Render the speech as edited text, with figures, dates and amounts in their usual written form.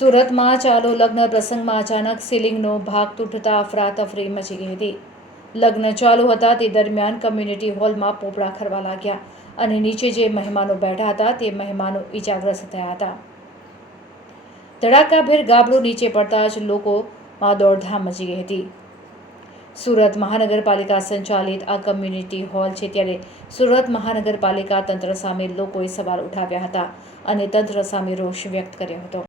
સુરતમાં ચાલુ લગ્ન પ્રસંગમાં અચાનક સીલિંગનો ભાગ તૂટતા અફરાતફરી મચી ગઈ હતી. લગ્ન ચાલુ હતા તે દરમિયાન કમ્યુનિટી હોલમાં પોપડા ખરવા લાગ્યા અને નીચે જે મહેમાનો બેઠા હતા તે મહેમાનો ઈજાગ્રસ્ત થયા હતા. ધડાકાભેર ગાબડું નીચે પડતા જ લોકોમાં દોડધામ મચી ગઈ હતી. સુરત મહાનગરપાલિકા સંચાલિત આ કમ્યુનિટી હોલ છે, ત્યારે સુરત મહાનગરપાલિકા તંત્ર સામે લોકોએ સવાલ ઉઠાવ્યા હતા અને તંત્ર સામે રોષ વ્યક્ત કર્યો હતો.